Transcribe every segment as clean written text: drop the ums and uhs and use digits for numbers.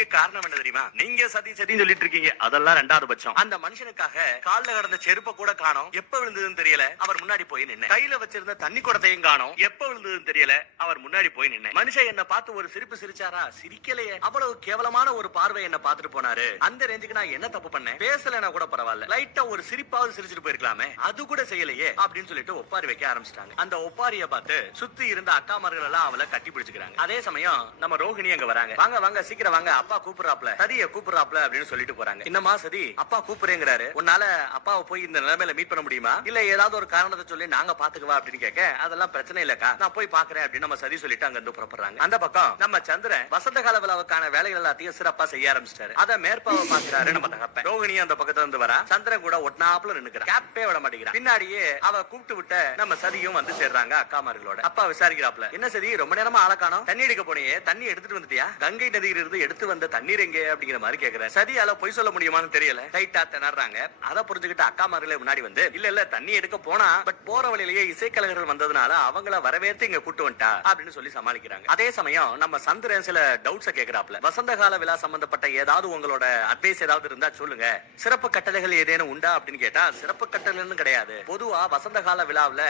இதுக்கு காரணம் என்ன தெரியுமா? நீங்க சதி சதின்னு சொல்லிட்டு இருக்கீங்க, அதெல்லாம் ரெண்டாவது பட்சம். அந்த மனுஷனுக்காக கால்ல கடந்த செருப்ப கூட காணோம், எப்ப விழுந்ததுன்னு தெரியல, அவர் முன்னாடி போய் நின்னு. கையில வச்சிருந்த தண்ணி குடத்தையும் காணோம், எப்ப விழுந்ததுன்னு தெரியல, அவர் முன்னாடி போய் நின்னு. மனுஷன் என்ன பார்த்து ஒரு சிரிப்பு சிரிச்சாரா? சிரிக்கலையே. அவ்வளவு கேவலமான ஒரு பார்வை என்ன பார்த்துட்டு போனாரு. அந்த ரேஞ்சுக்கு நான் என்ன தப்பு பண்ணேன்? பேசலனா கூட பரவாயில்ல, லைட்டா ஒரு சிரிப்பாவது சிரிச்சிட்டு போயிருக்கலாமே, அது கூட செய்யலையே அப்படின்னு சொல்லிட்டு ஒப்பாரி வைக்க ஆரம்பிச்சிட்டாங்க. அந்த ஒப்பாரிய பார்த்து சுத்தி இருந்த அக்காமார்கள் எல்லாம் அவளை கட்டி பிடிச்சுக்கிறாங்க. அதே சமயம் நம்ம ரோஹிணி அங்க வராங்க. வாங்க வாங்க சீக்கிரம் வாங்க, அப்பா கூப்பிடுறாப்ல, சதிய கூப்பிடுறாப்ல அப்படின்னு சொல்லிட்டு போறாங்க. என்னமா சதி, அப்பா கூப்பிடுறேங்கிறாரு, உன்னால அப்பாவை போய் இந்த நிலைமையில மீட் பண்ண முடியுமா? இல்ல ஏதாவது ஒரு காரணத்தை சொல்லி நாங்க பாத்துக்குவா அப்படின்னு கேட்க, அதெல்லாம் பிரச்சனை இல்லக்கா, நான் போய் பாக்குறேன் அப்படின்னு நம்ம சதி சொல்லிட்டு அங்க இருந்து புறப்படுறாங்க. அந்த பக்கம் நம்ம சந்திரன் வசந்த கால விழாவுக்கான வேலைகள் எல்லாத்தையும் சிறப்பா செய்ய ஆரம்பிச்சிட்டாரு. அதை மேற்பாவை பாக்குறாரு நம்ம தகப்பன். ரோஹிணி அந்த பக்கத்துல இருந்து வரா, சந்திரன் கூட ஒட்னாப்புல நின்னுக்கிறான், கேப்பே விட மாட்டேங்கிறான். பின்னாடியே அவ கூப்பிட்டு விட்ட நம்ம சதியும் வந்து சேர்றாங்க அக்காமார்களோட. அப்பா விசாரிக்கிறாப்ல, என்ன சதி ரொம்ப நேரமா ஆள காணோம், தண்ணி எடுக்க போனியே, தண்ணி எடுத்துட்டு வந்துட்டியா? கங்கை நதியில இருந்து எடுத்து வந்த தண்ணீர் எங்க அப்படிங்கிற மாதிரி கேக்குற. சதியால பொய் சொல்ல முடியுமான்னு தெரியல, டைட்டா திணறாங்க. அதை புரிஞ்சுக்கிட்டு அக்காமார்களே முன்னாடி வந்து, இல்ல இல்ல தண்ணி எடுக்க போனா, பட் போற வழியிலேயே இசைக்கலைஞர்கள் வந்ததுனால அவங்கள வரவேற்று இங்க கூட்டு வந்துட்டா அப்படின்னு சொல்லி சமாளிக்கிறாங்க. அதே சமயம் நம்ம சந்திரன் சில டவுட்ஸ் கேக்குறாப்ல. வசந்த கால விழா சம்பந்தப்பட்ட ஏதாவது உங்களோட அட்வைஸ் ஏதாவது இருந்தா சொல்லுங்க, சிறப்பு கட்டளைகள் ஏதேனும் உண்டா அப்படின்னு கேட்டா, சிறப்பு கட்டளைன்னு கிடையாது, பொதுவா வசந்த கால விழாவுல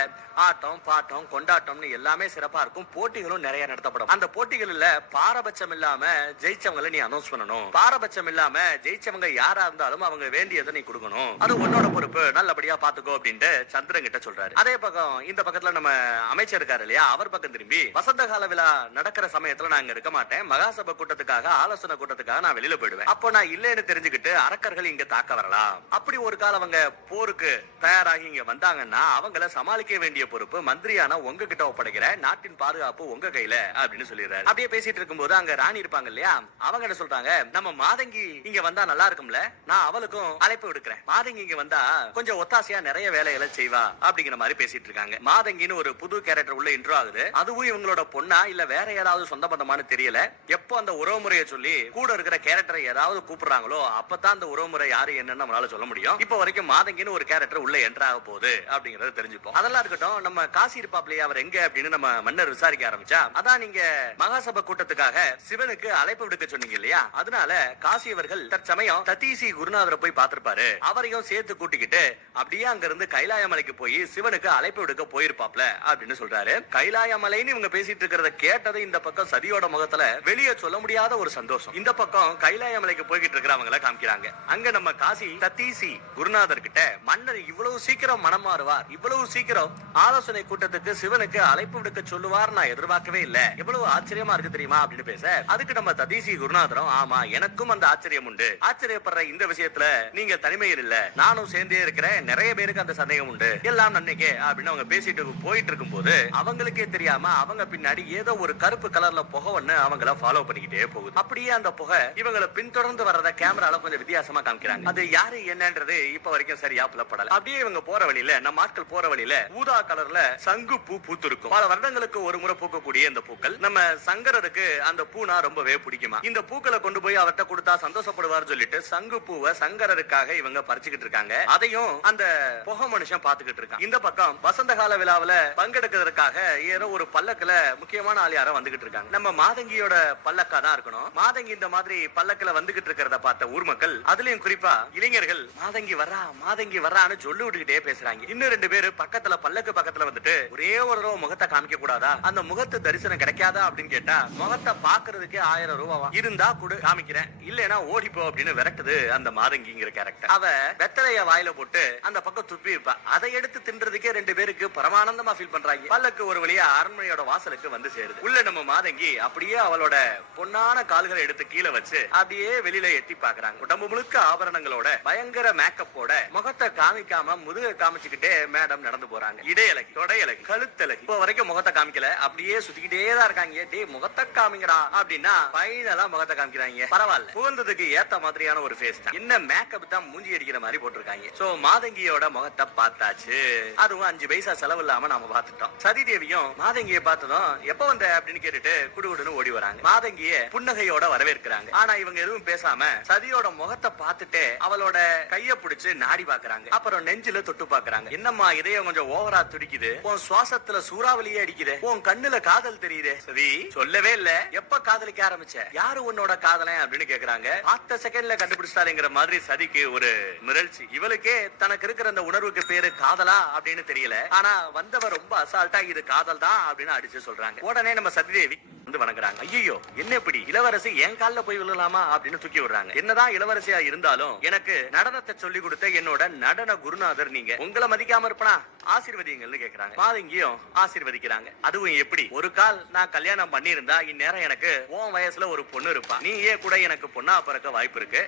ஆட்டம் பாட்டம் கொண்டாட்டம்னு எல்லாமே சிறப்பா இருக்கும், போட்டிகளும் நிறைய நடத்தப்படும். அந்த போட்டிகள்ல பாரபட்சம் இல்லாம ஜெயிச்சவங்களை நீ அனௌன்ஸ் பண்ணணும், பாரபட்சம் இல்லாம ஜெயிச்சவங்க யாரா இருந்தாலும் அவங்க வேண்டியதை நீ கொடுக்கணும், அது உன்னோட பொறுப்பு, நல்லபடியா பாத்துக்கோ அப்படின்ட்டு சந்திரன் கிட்ட சொல்றாரு. அதே பக்கம் இந்த பக்கத்துல நம்ம அமைச்சர் இருக்காரு இல்லையா, அவர் பக்கம் திரும்பி, வசந்த கால விழா நடக்கிற சமயத்துல நான் இங்க இருக்க மாட்டேன், மகாசபை கூட்டத்துக்காக ஆலோசனை கூட்டத்துக்காக நான் வெளியில போயிடுவேன், அப்போ நான் இல்லைன்னு தெரிஞ்சுக்கிட்டு அரக்கர்கள் இங்க தாக்க வரலாம், அப்படி ஒரு காலம் அவங்க போருக்கு தயாராகி இங்க வந்தாங்கன்னா அவங்கள சமாளிக்க வேண்டிய பொறுப்பு மந்திரியான உங்ககிட்ட ஒப்படைக்கிற, நாட்டின் பாதுகாப்பு உங்க கையில அப்படின்னு சொல்லிடுறாரு. அப்படியே பேசிட்டு இருக்கும்போது அங்க ராணி இருப்பாங்க இல்லையா, அவங்க என்ன சொல்றாங்க, நம்ம மாதங்கி இங்க வந்தா நல்லா இருக்கும்ல, நான் அவளுக்கும் அழைப்பு விடுக்கிறேன், மாதங்கி இங்க வந்தா கொஞ்சம் ஒத்தாசையா நிறைய வேலைகளை செய்வா அப்படிங்கிற மாதிரி பேசிட்டு இருக்காங்க. மாதங்கின்னு ஒரு புது கேரக்டர் உள்ள இன்ட்ரோ ஆகுது, அதுவும் இவங்களோட பொண்ணா இல்ல வேற ஏதாவது சொந்த பந்தமானு தெரியல. எப்போ அந்த உறவு முறையை சொல்லி கூட இருக்கிற கேரக்டரை ஏதாவது கூப்பிடுறாங்களோ அப்பதான் அந்த உறவு முறை யாரு என்னன்னு நம்மளால சொல்ல முடியும். இப்ப வரைக்கும் மாதங்கின்னு ஒரு கேரக்டர் உள்ள என்டர் ஆக போகுது அப்படிங்கறத தெரிஞ்சுப்போம். அதெல்லாம் இருக்கட்டும், நம்ம காசி இருப்பாப்லயே அவர் எங்க அப்படின்னு நம்ம மன்னர் விசாரிக்க ஆரம்பிச்சா, அதான் நீங்க மகாசபை கூட்டத்துக்காக சிவனுக்கு அழைப்பு விடுக்க சொன்னீங்க இல்லையா, அதனால காசி அவர்கள் தற்சமயம் ததீசி குருநாதரை போய் பார்த்திருப்பாரு, அவரையும் சேர்த்து கூட்டிக்கிட்டு அப்படியே அங்க இருந்து கைலாய மலைக்கு போய் சிவனுக்கு அழைப்பு விடுக்க போயிருப்பாப்ல அப்படின்னு சொல்றாரு. கைலாய மலைன்னு இவங்க பேசிட்டு இருக்கிறத கேட்டது இந்த பக்கம் சதியோட முகத்துல வெளியே சொல்ல முடியாத ஒரு சந்தோஷம். இந்த பக்கம் கைலாய மலைக்கு போய்கிட்டு இருக்கிறவங்கள காமிக்கிறாங்க. அங்க நம்ம காசி ததீசி குருநாதர் கிட்ட, மன்னர் இவ்வளவு சீக்கிரம் மனம் மாறுவார், இவ்வளவு சீக்கிரம் ஆலோசனை கூட்டத்துக்கு சிவனுக்கு அழைப்பு விடுக்க சொல்லுவார் நான் எதிர்பார்க்கவே இல்ல, எவ்வளவு ஆச்சரியமா இருக்கு தெரியுமா அப்படின்னு பேச, அதுக்கு நம்ம ததீசி குருநாதரும், ஆமா எனக்கும் அந்த ஆச்சரியம் உண்டு, ஆச்சரியப்படுற இந்த விஷயத்துல நீங்க தனிமையில் இல்ல, நானும் சேர்ந்தே இருக்கிறேன், நிறைய பேருக்கு அந்த சந்தேகம் உண்டு, எல்லாம் நன்னைக்கே அப்படின்னு அவங்க பேசிட்டு போயிட்டு இருக்கும் போது அவங்களுக்கே தெரியாம அவங்க பின்னாடி ஏதோ ஒரு கருப்பு கலர்ல புகை ஒண்ணு அவங்கள ஃபாலோ பண்ணிக்கிட்டே போகுது. அப்படியே அந்த புகை இவங்களை பின்தொடர்ந்து வர்றத கேமரால கொஞ்சம் வித்தியாசமா காமிக்கிறாங்க. அது யாரு என்னன்றது இப்ப வரைக்கும் சரியா புலப்படல. அப்படியே இவங்க போற வழியில, நம்ம ஆட்கள் போற வழியில ஊதா கலர்ல சங்கு பூ பூத்திருக்கும். பல வருடங்களுக்கு ஒரு முறை பூக்கக்கூடிய இந்த பூக்கள் நம்ம சங்கரருக்கு அந்த பூனா ரொம்பவே பிடிக்குமா. இந்த பூக்களை கொண்டு போய் அவர்கிட்ட கொடுத்தா சந்தோஷப்படுவார் சொல்லிட்டு சங்கு பூவை சங்கரருக்காக இவங்க பறிச்சுக்கிட்டு இருக்காங்க. அதையும் அந்த புகை மனுஷன் பாத்துக்கிட்டு இருக்கான். இந்த பக்கம் வசந்த கால விழாவில பங்கெடுக்கிறதுக்காக ஏதோ ஒரு பல்லக்குல முக்கியமான ஆள் யாரோ வந்துகிட்டு இருக்காங்க. நம்ம மாதங்கியோட பல்லக்கா தான் இருக்கணும். மாதங்கி இந்த மாதிரி பல்லக்குல வந்துகிட்டு இருக்கிறத பார்த்த ஊர் மக்கள், அதுலயும் குறிப்பா இளைஞர்கள், மாதங்கி வர்றா மாதங்கி வர்றான்னு சொல்லி விட்டுக்கிட்டே பேசுறாங்க. இன்னும் ரெண்டு பேரு பக்கத்துல பல்லக்கு பக்கத்துல வந்துட்டு, ஒரே ஒரு தடவை முகத்தை காமிக்க கூடாதா, அந்த முகத்து தரிசனம் கிடைக்காதா அப்படின்னு கேட்டா, முகத்தை பாக்குறதுக்கே 1000 ரூபாய் இருந்தா கூட காமிக்கிறேன், இல்லனா ஓடிப்போ அப்படின்னு விரட்டுது அந்த மாதங்கிங்கிற கேரக்டர். அவ வெத்தலைய வாயில போட்டு அந்த பக்கம் துப்பி இருப்பா, அதை எடுத்து தின்றதுக்கே ரெண்டு பேருக்கு பரமானந்தமா ஃபீல் பண்றாங்க. பல்லக்கு ஒரு வழியா அரண்மனையோட வாசலுக்கு வந்து சேருது. உள்ள நம்ம மாதங்கி அப்படியே அவளோட பொன்னான கால்களை எடுத்து கீழே வச்சு அப்படியே வெளியில எட்டி பாக்குறாங்க. உடம்பு முழுக்க ஆபரணங்களோட பயங்கர மேக்கப்போட முகத்தை காமிக்காம முதுக காமிச்சுக்கிட்டே மேடம் நடந்து போறாங்க. இடையலகி, தொடையலகி, கழுத்தலகி, இப்போ வரைக்கும் முகத்தை காமிக்கல, அப்படியே சுத்திக்கிட்டே தான் இருக்காங்க. டே முகத்தை காமிங்கடா அப்படின்னா ஃபைனலா முகத்தை காமிக்கிறாங்க. பரவாயில்ல, புகழ்ந்ததுக்கு ஏத்த மாதிரியான ஒரு ஃபேஸ் தான். என்ன மேக்கப் தான் மூஞ்சி அடிக்கிற மாதிரி போட்டிருக்காங்க. சோ மாதங்கியோட முகத்தை பார்த்தாச்சு, அதுவும் 5 பைசா செலவு இல்லாம நாம பார்த்துட்டோம். சதி தேவியும் மாதங்கியை பார்த்ததும் எப்ப வந்த அப்படின்னு கேட்டுட்டு குடுகுடுன்னு ஓடி வராங்க. மாதங்கிய புன்னகையோட வரவேற்கிறாங்க. ஆனா இவங்க எதுவும் பேசாம சதியோட முகத்தை பார்த்துட்டு அவளோட கைய பிடிச்சு நாடி பாக்குறாங்க. அப்புறம் நெஞ்சில தொட்டு பாக்குறாங்க. என்னம்மா இதயம் கொஞ்சம் ஓவரா துடிக்குது, உன் சுவாசத்துல சூறாவளியே அடிக்குது, உன் கண்ணுல காதல் தெரியுது. சதி சொல்லவே இல்ல, எப்ப காதலிக்க ஆரம்பிச்ச, யாரு உன்னை உன்னோட காதலன் அப்படின்னு கேக்குறாங்க. அடுத்த செகண்ட்ல கண்டுபிடிச்சாருங்கிற மாதிரி சதிக்கு ஒரு மிரட்சி. இவளுக்கே தனக்கு இருக்கிற அந்த உணர்வுக்கு பேரு காதலா அப்படின்னு தெரியல. ஆனா வந்தவர் ரொம்ப அசால்ட்டா இது காதல் தான் அப்படின்னு அடிச்சு சொல்றாங்க. உடனே நம்ம சதிதேவி வந்து வணங்குறாங்க. ஐயோ என்ன இப்படி இளவரசி என் கால்ல போய் விழலாமா அப்படின்னு தூக்கி விடுறாங்க. என்னதான் இளவரசியா இருந்தாலும் எனக்கு நடனத்தை சொல்லி கொடுத்த என்னோட நடன குருநாதர் நீங்க, உங்களை மதிக்காம இருப்பனா ஆசீர்வதிங்கள்னு கேக்குறாங்க. மாதங்கியும் ஆசீர்வதிக்கிறாங்க. அதுவும் எப்படி, ஒரு கால் நான் கல்யாணம் பண்ணி இருந்தா இந்நேரம் எனக்கு உன் வயசுல ஒரு பொண்ணு இருப்பா, நீ ஏன் கூட எனக்கு பொண்ணா பிறக்க வாய்ப்பு இருக்கு,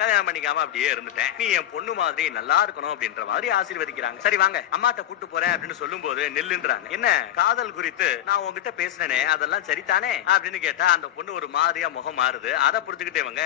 கல்யாணம் பண்ணிக்காம அப்படியே இருந்துட்டேன், நீ என் பொண்ணு மாதிரி நல்லா இருக்கணும் அப்படின்ற மாதிரி ஆசீர்வதிக்கிறாங்க. சரி வாங்க அம்மாட்ட கூட்டு போறேன் அப்படின்னு சொல்லும் போது நில்லுன்றாங்க. என்ன காதல் குறித்து நான் உங்ககிட்ட பேசினேனே அதெல்லாம் சரிதானே அப்படின்னு கேட்டா அந்த பொண்ணு ஒரு மாதிரியா முகம் மாறுது. அதை புரிஞ்சுக்கிட்டே இவங்க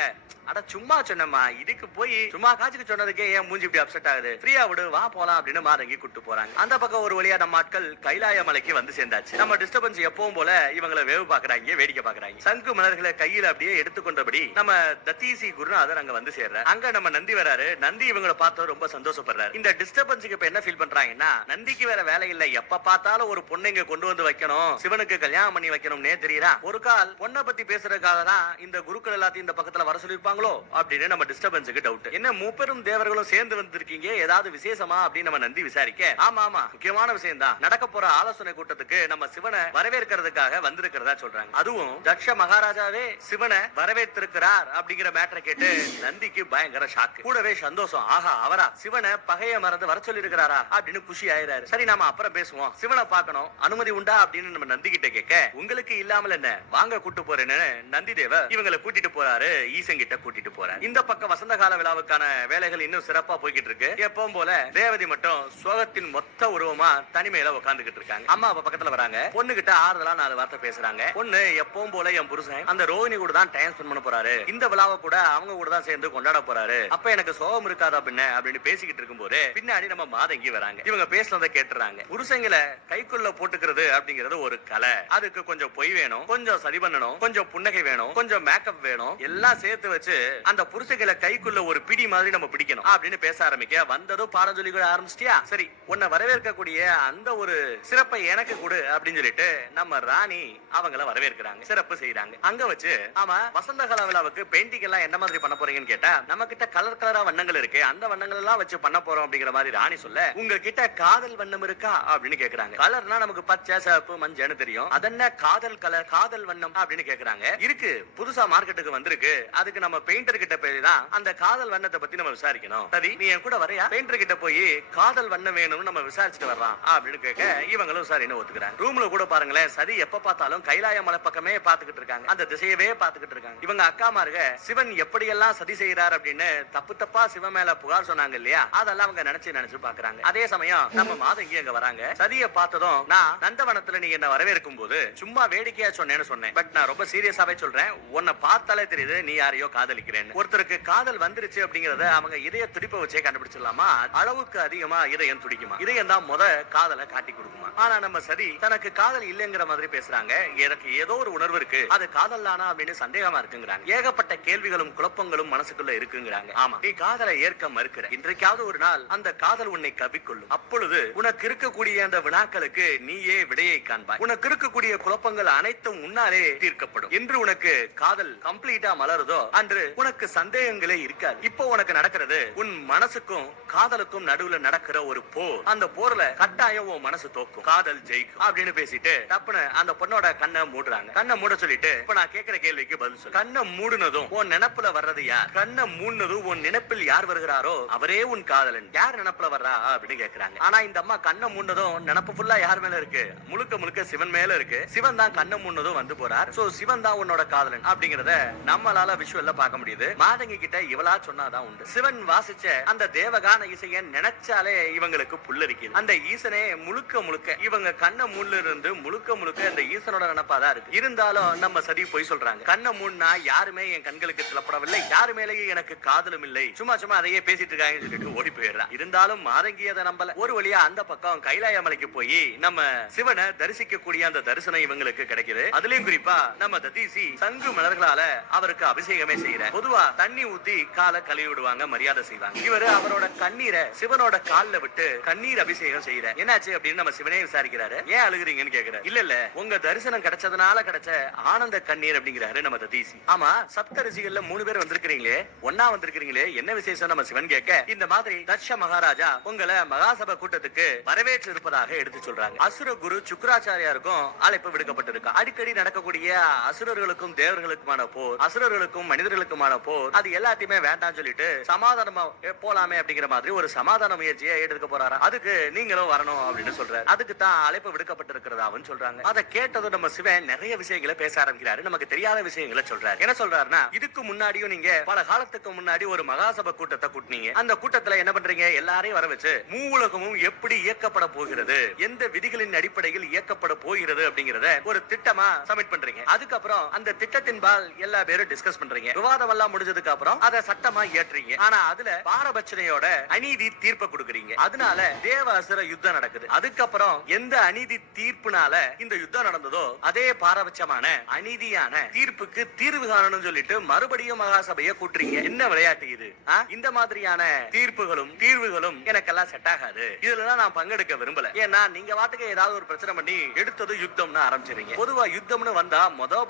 அட சும்மா சொன்னம்மா, இதுக்கு போய் சும்மா காட்சிக்கு சொன்னதுக்கே ஏன் மூஞ்சி இப்படி அப்செட் ஆகுது, ஃப்ரீயா விடு வா போலாம் அப்படின்னு மாதங்கி கூட்டு போறாங்க. அந்த பக்கம் ஒரு வழியா நம்ம ஆட்கள் கைலாய மலைக்கு வந்து சேர்ந்தாச்சு. நம்ம டிஸ்டர்பன்ஸ் எப்பவும் போல இவங்களை வேவு பாக்குறாங்க, வேடிக்கை பாக்குறாங்க. சங்கு மலர்களை கையில அப்படியே எடுத்துக்கொண்டபடி நம்ம தத்தீசி குருநாதர் அங்க வந்து சேர்ற. அங்க நம்ம நந்தி வராரு. நந்தி இவங்களை பார்த்து ரொம்ப சந்தோஷப்படுறாரு. இந்த டிஸ்டர்பன்ஸுக்கு இப்ப என்ன ஃபீல் பண்றாங்கன்னா, நந்திக்கு வேற வேலை இல்ல, எப்ப பார்த்தாலும் ஒரு பொண்ணு இங்க கொண்டு வந்து வைக்கணும், சிவனுக்கு கல்யாணம் பண்ணி வைக்கணும்னே தெரியறா. ஒரு கால் பொண்ணை பத்தி பேசுறதுக்காக தான் இந்த குருக்கள் எல்லாத்தையும் இந்த பக்கத்துல வர சொல்லிருப்பாங்களோ அப்படின்னு நம்ம டிஸ்டர்பன்ஸுக்கு டவுட். என்ன மூப்பெரும் தேவர்களும் சேர்ந்து வந்திருக்கீங்க, ஏதாவது விசேஷமா அப்படின்னு நம்ம நந்தி விசாரிக்க, ஆமா ஆமா முக்கியமான விஷயம் தான், நடக்க போற ஆலோசனை கூட்டத்துக்கு நம்ம சிவனை வரவேற்கிறதுக்காக வந்திருக்கிறதா சொல்றாங்க. அதுவும் தக்ஷ மகாராஜாவே சிவனை வரவேற்றிருக்கிறார் அப்படிங்கிற மேட்டரை கேட்டு நந்திக்கு பயங்கர ஷாக்கு, கூடவே சந்தோஷம். ஆஹா அவரா சிவனை பகைய மறந்து வர சொல்லி இருக்கிறாரா அப்படின்னு குஷி ஆயிராரு. சரி நாம அப்புறம் பேசுவோம், சிவனை பார்க்கணும், அனுமதி உண்டா அப்படின்னு நம்ம நந்தி கிட்ட கேட்க, உங்களுக்கு இல்லாமல் என்ன வாங்க கூட்டு போறேன்னு நந்தி தேவ இவங்களை கூட்டிட்டு போறாரு, ஈசன் கிட்ட கூட்டிட்டு போறாரு. இந்த பக்கம் வசந்த கால விழாவுக்கான வேலைகள் இன்னும் சிறப்பா போய்கிட்டு இருக்கு. எப்பவும் போல தேவதி மட்டும் சோகத்தின் மொத்த உருவமா தனிமையில உட்கார்ந்துகிட்டு இருக்காங்க. அம்மா பக்கத்துல வராங்க. பொண்ணு கிட்ட ஆறுதலா 4 வார்த்தை பேசுறாங்க. பொண்ணு எப்பவும் போல என் புருஷன் அந்த ரோஹிணி கூட தான் டைம் ஸ்பெண்ட் பண்ண போறாரு, இந்த விழாவை கூட அவங்க கூட தான் சேர்ந்து கொண்டாட போறாரு, அப்ப எனக்கு சோகம் இருக்காதா அப்படின்னு பேசிக்கிட்டு இருக்கும்போது பின்னாடி நம்ம மாதங்கி வராங்க. இவங்க பேசுறதை கேட்டுறாங்க. புருஷங்களை கைக்குள்ள போட்டுக்கிறது அப்படிங்கிறது ஒரு கலை, அதுக்கு கொஞ்சம் பொய் வேணும், கொஞ்சம் சரி பண்ணணும், கொஞ்சம் புன்னகை வேணும், கொஞ்சம் மேக்கப் வேணும், எல்லாம் சேர்த்து வச்சு அந்த புருஷங்களை கைக்குள்ள ஒரு பிடி மாதிரி நம்ம பிடிக்கணும் அப்படின்னு பேச ஆரம்பிக்க, வந்ததும் பாடம் சொல்லி ஆரம்பிச்சிட்டியா, சரி உன்னை வரவேற்கக்கூடிய அந்த ஒரு சிறப்பை எனக்கு கொடு அப்படின்னு சொல்லிட்டு நம்ம ராணி அவங்கள வரவேற்கிறாங்க, சிறப்பு செய்யறாங்க. அங்க வச்சு ஆமா வசந்த கால விழாவுக்கு பெயிண்டிங் எல்லாம் என்ன மாதிரி பண்ண போறீங்கன்னு கேட்டா, நம்ம கிட்ட கலர் கலரா வண்ணங்கள் இருக்கு, அந்த வண்ணங்கள் எல்லாம் வச்சு பண்ண போறோம் அப்படிங்கிற மாதிரி ராணி சொல்ல, உங்ககிட்ட காதல் வண்ணம் இருக்கா அப்படின்னு கேக்குறாங்க. கலர்னா நமக்கு பச்சை சிவப்பு மஞ்சள்னு தெரியும், அதென்ன காதல் கலர் காதல் வண்ணம் அப்படின்னு கேக்குறாங்க. இருக்கு புதுசா மார்க்கெட்டுக்கு வந்திருக்கு, அதுக்கு நம்ம பெயிண்டர் கிட்ட போய் தான் அந்த காதல் வண்ணத்தை பத்தி நம்ம விசாரிக்கணும். சரி நீ என் கூட வரையா, பெயிண்டர் கிட்ட போய் காதல் வண்ணம் வேணும்னு நம்ம விசாரிச்சுட்டு வரலாம் அப்படின்னு கேட்க, இவங்களும் சரின்னு ஒத்துக்கிறாங்க. ரூம்ல கூட பாருங்களேன், சரி எப்ப பார்த்தாலும் கைலாய மலை பக்கமே பாத்துக்கிட்டு இருக்காங்க, அந்த திசையவே பாத்துக்கிட்டு இருக்காங்க. இவங்க அக்காமாருக சிவன் எப்படியெல்லாம் சதி செய்யறார் அப்படின்னு தப்பு தப்பா சிவன் மேல புகார் சொன்னாங்க இல்லையா, அதெல்லாம் அவங்க நினைச்சு பாக்குறாங்க. அதே சமயம் நம்ம மாதங்கி அங்க வராங்க. சதிய பார்த்ததும், நான் நந்தவனத்துல நீ என்ன வரவேற்கும் போது சும்மா வேடிக்கையா சொன்னேன்னு சொன்னேன், பட் நான் ரொம்ப சீரியஸாவே சொல்றேன், உன்னை பார்த்தாலே தெரியுது நீ யாரையோ காதலிக்கிறேன்னு. ஒருத்தருக்கு காதல் வந்துருச்சு அப்படிங்கறத அவங்க இதய துடிப்பை வச்சே கண்டுபிடிச்சிடலாமா, அளவுக்கு அதிகமா இதயம் துடிக்குமா, இதயம் தான் முத காதலை காட்டி கொடுக்குமா. ஆனா நம்ம சதி தனக்கு காதல் இல்லைங்கிற மாதிரி பேசுறாங்க. எனக்கு ஏதோ ஒரு உணர்வு இருக்கு, அது காதல் தானா அப்படின்னு சந்தேகமா இருக்குங்கிறாங்க. ஏகப்பட்ட கேள்விகளும் குழப்பங்களும் மனசுக்குள்ள இருக்குங்கிறாங்க. ஆமா நீ காதலை ஏற்க மறுக்கிற, இன்றைக்காவது ஒரு நாள் அந்த காதல் உன்னை கவிக்கொள்ளும், அப்பொழுது உனக்கு இருக்கக்கூடிய அந்த வினாக்களுக்கு நீயே விடையை காண்பாய், உனக்கு இருக்கக்கூடிய குழப்பங்கள் அனைத்தும் முன்னாலே தீர்க்கப்படும். என்று உனக்கு காதல் கம்ப்ளீட்டா மலருதோ அன்று உனக்கு சந்தேகங்களே இருக்காது. இப்போ உனக்கு நடக்கிறது உன் மனசுக்கும் காதலுக்கும் நடுவுல நடக்கிற ஒரு போர், அந்த போர்ல கட்டாயம் உன் மனசு தோக்கும், காதல் ஜெயிக்கும் அப்படின்னு பேசிட்டு டப்புன்னு அந்த பொண்ணோட கண்ணை மூடுறாங்க. கண்ணை மூட சொல்லிட்டு, இப்ப நான் கேட்கிற கேள்விக்கு பதில் சொல்லு, கண்ணை மூடுனதும் உன் நினைப்புல வர்றது யார், கண்ணை மூடுனதும் உன் நினைப்பில் யார் வருகிறாரோ அவரே உன் காதலன், யார் நினைப்புல வர்றா அப்படின்னு கேக்குறாங்க. ஆனா இந்த அம்மா கண்ணை மூடுனதும் நினப்பு ஃபுல்லா யார் மேல இருக்கு, முழுக்க முழுக்க சிவன் மேல இருக்கு. சிவன் தான் கண்ணை மூடுனதும் வந்து போறார். சோ சிவன் தான் உன்னோட காதலன் அப்படிங்கறத நம்மளால விஷுவல்ல பார்க்க முடியுது. மாதங்கி கிட்ட இவளா சொன்னாதான் உண்டு. சிவன் வாசிச்ச அந்த தேவகான இசையை நினைச்சாலே இவங்களுக்கு புல்லரிக்குது. அந்த ஈசனே முழுக்க முழுக்க இவங்க கண்ண மூணுல இருந்து முழுக்க முழுக்க அந்த ஈசனோட நினைப்பாதான் இருக்கு. இருந்தாலும் நம்ம சதி போய் சொல்றாங்க, கண்ண மூணுனா யாருமே என் கண்களுக்கு திலப்படவில்லை, யாரு மேலேயும் எனக்கு காதலும் இல்லை, சும்மா சும்மா அதையே பேசிட்டு இருக்காங்கன்னு சொல்லிட்டு ஓடி போயிடுறா. இருந்தாலும் மாதங்கி அதை நம்பல. ஒரு வழியா அந்த பக்கம் கைலாய மலைக்கு போய் நம்ம சிவனை தரிசிக்க கூடிய அந்த தரிசனம் இவங்களுக்கு கிடைக்குது. அதுலயும் குறிப்பா நம்ம ததீசி சங்கு மலர்களால அவருக்கு அபிஷேகமே செய்யற. பொதுவா தண்ணி ஊத்தி காலை கழுவி விடுவாங்க, மரியாதை செய்வாங்க. இவரு அவரோட கண்ணீரை சிவனோட கால்ல விட்டு கண்ணீர் அபிஷேகம் செய்யற. என்னாச்சு அப்படின்னு நம்ம சிவனே உடனே விசாரிக்கிறாரு. ஏன் அழுகுறீங்கன்னு கேக்குறாரு. இல்ல உங்க தரிசனம் கிடைச்சதுனால கிடைச்ச ஆனந்த கண்ணீர் அப்படிங்கிறாரு நம்ம ததீசி. ஆமா, சப்த ரிஷிகள்ல 3 பேர் வந்திருக்கீங்களே, ஒன்னா வந்திருக்கீங்களே, என்ன விசேஷம் நம்ம சிவன் கேட்க, இந்த மாதிரி தட்ச மகாராஜா உங்களை மகாசபை கூட்டத்துக்கு வரவேற்று இருப்பதாக எடுத்து சொல்றாங்க. அசுர குரு சுக்ராச்சாரியாருக்கும் அழைப்பு விடுக்கப்பட்டிருக்கா. அடிக்கடி நடக்கக்கூடிய அசுரர்களுக்கும் தேவர்களுக்குமான போர், அசுரர்களுக்கும் மனிதர்களுக்குமான போர், அது எல்லாத்தையுமே வேண்டாம் சொல்லிட்டு சமாதானமா போலாமே அப்படிங்கிற மாதிரி ஒரு சமாதான முயற்சியை எடுக்க போறாரா. அதுக்கு நீங்களும் வரணும் அப்படின்னு சொல்றாரு. அதுக்கு தான் அழைப்பு விடுக்கப்பட்டிருக்கிறதாவும் சொல்றாங்க. அதை கேட்டதும் நம்ம சிவன் நிறைய விஷயங்களை பேச ஆரம்பிக்கிறாரு. நமக்கு தெரியாத விஷயங்களை சொல்றாரு. என்ன சொல்றாருன்னா, இதுக்கு முன்னாடியும் நீங்க பல காலத்துக்கு முன்னாடி ஒரு மகாசபை கூட்டத்தை கூட்டினீங்க. அந்த கூட்டத்துல என்ன பண்றீங்க, எல்லாரையும் வர வச்சு மூலகமும் எப்படி இயக்கப்பட போகிறது, எந்த விதிகளின் அடிப்படையில் இயக்கப்பட போகிறது அப்படிங்கறத ஒரு திட்டமா சப்மிட் பண்றீங்க. அதுக்கப்புறம் அந்த திட்டத்தின் பால் எல்லா பேரும் டிஸ்கஸ் பண்றீங்க. விவாதம் எல்லாம் முடிஞ்சதுக்கு அப்புறம் அதை சட்டமா ஏற்றீங்க. ஆனா அதுல பாரபட்சணையோட அநீதி தீர்ப்பை கொடுக்குறீங்க. அதனால தேவ அசுர யுத்தம் நடக்குது. அதுக்கப்புறம் எந்த அநீதி தீர்ப்புனால இந்த யுத்தம் நடந்ததோ அதே பாரபட்சமான அநீதியான தீர்ப்புக்கு தீர்வு காணணும்னு சொல்லிட்டு மறுபடியும் மகாசபையை கூட்டுறீங்க. என்ன விளையாட்டு இது? இந்த மாதிரியான தீர்ப்புகளும் தீர்வுகளும் எனக்கெல்லாம் செட் ஆகாது. இதுலதான் நான் பங்கெடுக்க விரும்பல. ஏன்னா நீங்க வாட்டுக்கு ஏதாவது ஒரு பிரச்சனை பண்ணி எடுத்தது யுத்தம்னு ஆரம்பிச்சிருங்க. பொதுவா யுத்தம்னு வந்தா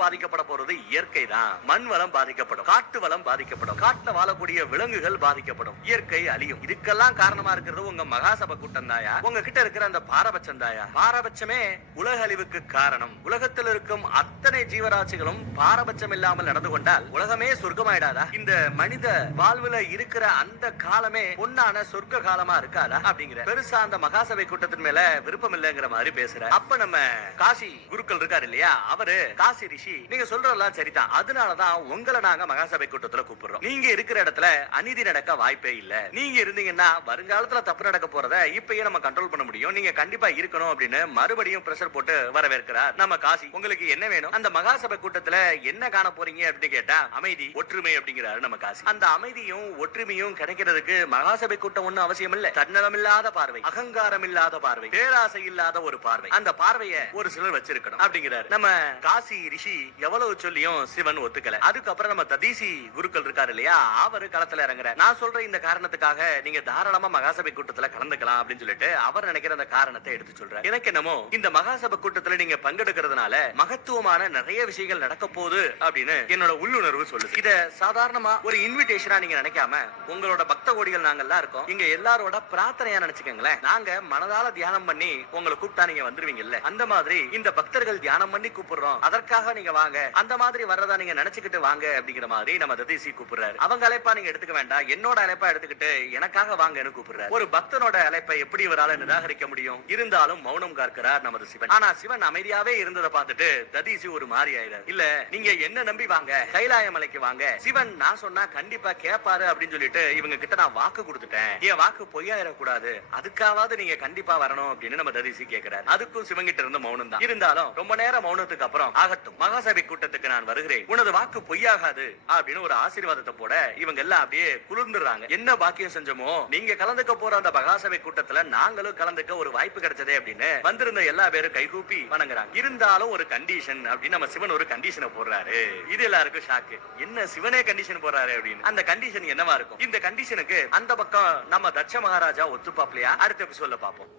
பாதிக்கப்பட போறது இயற்கை தான். மண் வளம் பாதிக்கப்படும், காட்டு வளம் பாதிக்கப்படும், காட்டுல வாழக்கூடிய விலங்குகள் பாதிக்கப்படும், இயற்கை அழியும். இதுக்கெல்லாம் காரணமா இருக்கிறது உங்க மகாசபை கூட்டம் தாயா, உங்ககிட்ட இருக்கிற அந்த பாரபட்சம் தாயா. பாரபட்சமே உலக அழிவுக்கு காரணம். உலகத்தில் இருக்கும் அத்தனை ஜீவராசிகளும் பாரபட்சம் இல்லாமல் நடந்து கொண்டால் உலகமே சொர்க்கமாயிடாதா? இந்த மனித வாழ்வுல இருக்கிற அந்த காலமே பொன்னான சொர்க்க காலமா இருக்காதா அப்படிங்கிற பெருசா அந்த மகாசபை கூட்டத்தின் மேல விருப்பம் இல்லைங்கிற மாதிரி பேசுற. அப்ப நம்ம காசி குருக்கள் இருக்காரு இல்லையா, அவரு காசி ரிஷி, நீங்க சொல்றதெல்லாம் சரிதான், அதனாலதான் உங்களை நாங்க மகாசபை கூட்டத்துல கூப்பிடுறோம். நீங்க இருக்கிற இடத்துல அநீதி நடக்க வாய்ப்பே இல்ல. நீங்க இருந்தீங்கன்னா வருங்காலத்துல தப்பு நடக்க போறத இப்பயே நம்ம கண்ட்ரோல் பண்ண முடியும். நீங்க கண்டிப்பா இருக்கணும் அப்படின்னு மறுபடியும் பிரஷர் போட்டு வரவேற்கிறார் நம்ம காசி. உங்களுக்கு என்ன வேணும்? அந்த மகாசபை கூட்டத்துல என்ன காண போறீங்க அப்படின்னு கேட்டா அமைதி, ஒற்றுமை அப்படிங்கிறாரு நம்ம காசி. அந்த அமைதியும் ஒற்றுமையும் கிடைக்கிறதுக்கு மகாசபை கூட்டம் ஒண்ணும் அவசியம் இல்ல. தன்னலம் இல்லாத பார்வை, அகங்காரம் இல்லாத பார்வை, பேராசை இல்லாத ஒரு பார்வை, அந்த பார்வையை ஒரு சிலர் வச்சிருக்கணும் அப்படிங்கிறாரு நம்ம காசி ரிஷி. எவ்வளவு சொல்லியும் சிவன் ஒத்துக்கல. அதுக்கப்புறம் நம்ம ததீசி குருக்கள் இருக்காரு இல்லையா, அவரு களத்துல இறங்குற. நான் சொல்ற இந்த காரணத்துக்காக நீங்க தாராளமா மகாசபை கூட்டத்துல கலந்துக்கலாம் அப்படின்னு சொல்லிட்டு அவர் நினைக்கிற அந்த காரணத்தை எடுத்து சொல்றாரு. எனக்கு என்னமோ இந்த மகாசபை கூட்டத்துல நீங்க பங்கெடுக்கிறதுனால மகத்துவமான நிறைய விஷயங்கள் நடக்க போகுது அப்படின்னு என்னோட உள்ளுணர்வு சொல்லுது. இத சாதாரணமா ஒரு இன்விடேஷனா நீங்க நினைக்காம உங்களோட பக்த கோடிகள் நாங்கெல்லாம் இருக்கோம், இங்க எல்லாரோட பிரார்த்தனையா நினைச்சுக்கங்களேன். நாங்க மனதால தியானம் பண்ணி உங்களை கூப்பிட்டா நீங்க வந்துருவீங்கல்ல, அந்த மாதிரி இந்த பக்தர்கள் தியானம் பண்ணி கூப்பிடுறோம், அதற்காக நீங்க வாங்க, அந்த மாதிரி வர்றதா நீங்க நினைச்சுக்கிட்டு வாங்க அப்படிங்கிற மாதிரி நம்ம ததீசி கூப்பிடுறாரு. அவங்க அழைப்பா நீங்க எடுத்துக்க வேண்டாம், என்னோட அழைப்பா எடுத்துக்கிட்டு எனக்காக வாங்கன்னு கூப்பிடுறாரு. ஒரு பக்தனோட அழைப்பை எப்படி இவரால நிராகரிக்க முடியும்? இருந்தாலும் மௌனம் காக்கிறார் நமது சிவன். ஆனா சிவன் அமைதியாவே இருந்ததை பார்த்துட்டு ததீசி ஒரு மாதிரி ஆயிடாரு. இல்ல, நீங்க என்ன நம்பி வாங்க, கைலாய மலைக்கு வாங்க, சிவன் நான் சொன்னா கண்டிப்பா கேட்பாரு அப்படின்னு சொல்லிட்டு இவங்க கிட்ட நான் வாக்கு கொடுத்துட்டேன், என் வாக்கு பொய்யாயிடக்கூடாது, அதுக்காவது நீங்க கண்டிப்பா வரணும் அப்படின்னு நம்ம ததீசி கேட்கிறாரு. அதுக்கும் சிவன் கிட்ட இருந்த மௌனம் தான். இருந்தாலும் ரொம்ப நேரம் மௌனத்துக்கு அப்புறம் ஆகட்டும், மகாசபை கூட்டத்துக்கு நான் வருகிறேன், உனது வாக்கு பொய்யாகாது அப்படின்னு ஒரு ஆசீர்வாதத்தை போட இவங்க எல்லாம் அப்படியே குளிர்ந்துறாங்க. என்ன பாக்கியம் செஞ்சோமோ, நீங்க கலந்துக்க போற அந்த மகாசபை கூட்டத்துல நாங்களும் கலந்துக்க ஒரு வாய்ப்பு கிடைச்சதே அப்படின்னு வந்திருந்த எல்லா பேரும் கைகூப்பி வணங்குறாங்க. இருந்தாலும் ஒரு கண்டிஷன் அப்படின்னு நம்ம சிவன் ஒரு கண்டிஷனை போடுறாரு. இது எல்லாருக்கும் ஷாக்கு. என்ன சிவனே கண்டிஷன் போடுறாரு அப்படின்னு. அந்த கண்டிஷன் என்னவா இருக்கும்? இந்த கண்டிஷனுக்கு அந்த பக்கம் நம்ம தட்ச மகாராஜா ஒத்துப்பாப்லையா? அடுத்த எபிசோட்ல பாப்போம்.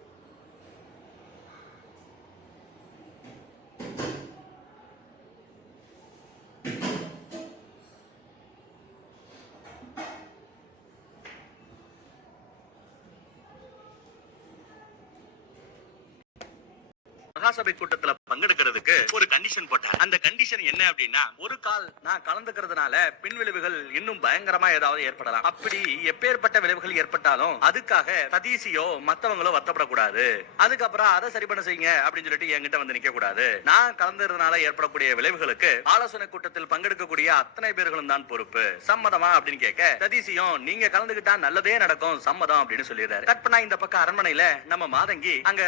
மகாசபை கூட்டத்துல பங்கெடுக்கிறதுக்கு ஒரு கண்டிஷன் போட்டார். அந்த கண்டிஷன் என்ன அப்படின்னா, ஒரு கால் நான் கலந்துக்கிறதுனால பின் விளைவுகள் இன்னும் பயங்கரமா ஏதாவது ஏற்படலாம். அப்படி எப்பேற்பட்ட விளைவுகள் ஏற்பட்டாலும் அதுக்காக ததீசியோ மத்தவங்களோ வருத்தப்படக்கூடாது. அதுக்கப்புறம் அதை சரி பண்ண செய்யுங்க அப்படின்னு சொல்லிட்டு என்கிட்ட வந்து நிக்க கூடாது. நான் கலந்துறதுனால ஏற்படக்கூடிய விளைவுகளுக்கு ஆலோசனை கூட்டத்தில் பங்கெடுக்கக்கூடிய அத்தனை பேர்களும் தான் பொறுப்பு. சம்மதமா அப்படின்னு கேட்க ததீசியும் நீங்க கலந்துகிட்டா நல்லதே நடக்கும், சம்மதம் அப்படின்னு சொல்லிடுறாரு. கட் பண்ணா இந்த பக்கம் அரண்மனையில நம்ம மாதங்கி அங்க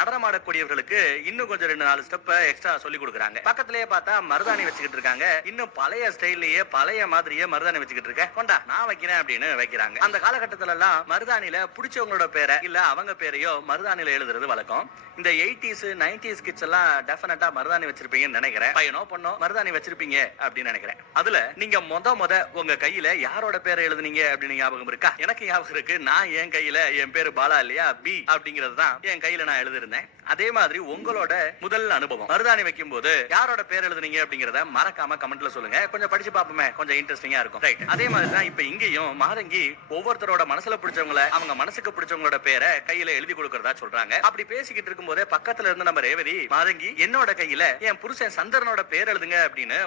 நடனமாடக்கூடியவர்களுக்கு இன்னும் கொஞ்சம் 2-4 ஸ்டெப் எக்ஸ்ட்ரா சொல்லி கொடுக்குறாங்க. பக்கத்திலேயே பார்த்தா மருதாணி வச்சுக்கிட்டு இருக்காங்க. இன்னும் பழைய ஸ்டைல்லயே பழைய மாதிரியே மருதாணி வச்சுக்கிட்டு இருக்க, கொண்டா நான் வைக்கிறேன் அப்படின்னு வைக்கிறாங்க. அந்த காலகட்டத்துல எல்லாம் மருதாணியில பிடிச்சவங்களோட பேரை இல்ல அவங்க பேரையோ மருதாணியில எழுதுறது வழக்கம். இந்த 80s 90s கிட்ஸ் எல்லாம் டெஃபினட்டா மருதாணி வச்சிருப்பீங்கன்னு நினைக்கிறேன். பையனோ பொண்ணோ மருதாணி வச்சிருப்பீங்க அப்படின்னு நினைக்கிறேன். அதுல நீங்க முத உங்க கையில யாரோட பேரை எழுதுனீங்க அப்படின்னு ஞாபகம் இருக்கா? எனக்கு ஞாபகம் இருக்கு. நான் என் கையில என் பேரு பாலா இல்லையா, பி அப்படிங்கறது தான் என் கையில நான் எழுதிருந்தேன். அதே மாதிரி உங்களோட முதல் அனுபவம் மருதாணி வைக்கும் போது யாரோட பேர் எழுதுனீங்க அப்படிங்கறத மறக்காம கமெண்ட்ல சொல்லுங்க. கொஞ்சம் படிச்சு பாப்போமே, கொஞ்சம் இன்ட்ரெஸ்டிங்கா இருக்கும். ரைட். அதே மாதிரி தான் இப்ப இங்கேயும் மாதங்கி ஒவ்வொருத்தரோட மனசுல பிடிச்சவங்கள அவங்க மனசுக்கு பிடிச்சவங்களோட பேரை கையில எழுதி கொடுக்கறதா சொல்றாங்க. அப்படி பேசிக்கிட்டு இருக்கும் போதே பக்கத்துல இருந்து நம்ம ரேவதி மாதங்கி என்னோட கையில என் புருஷன் சந்திரனோட பேர் எழுதுங்க அப்படின்னு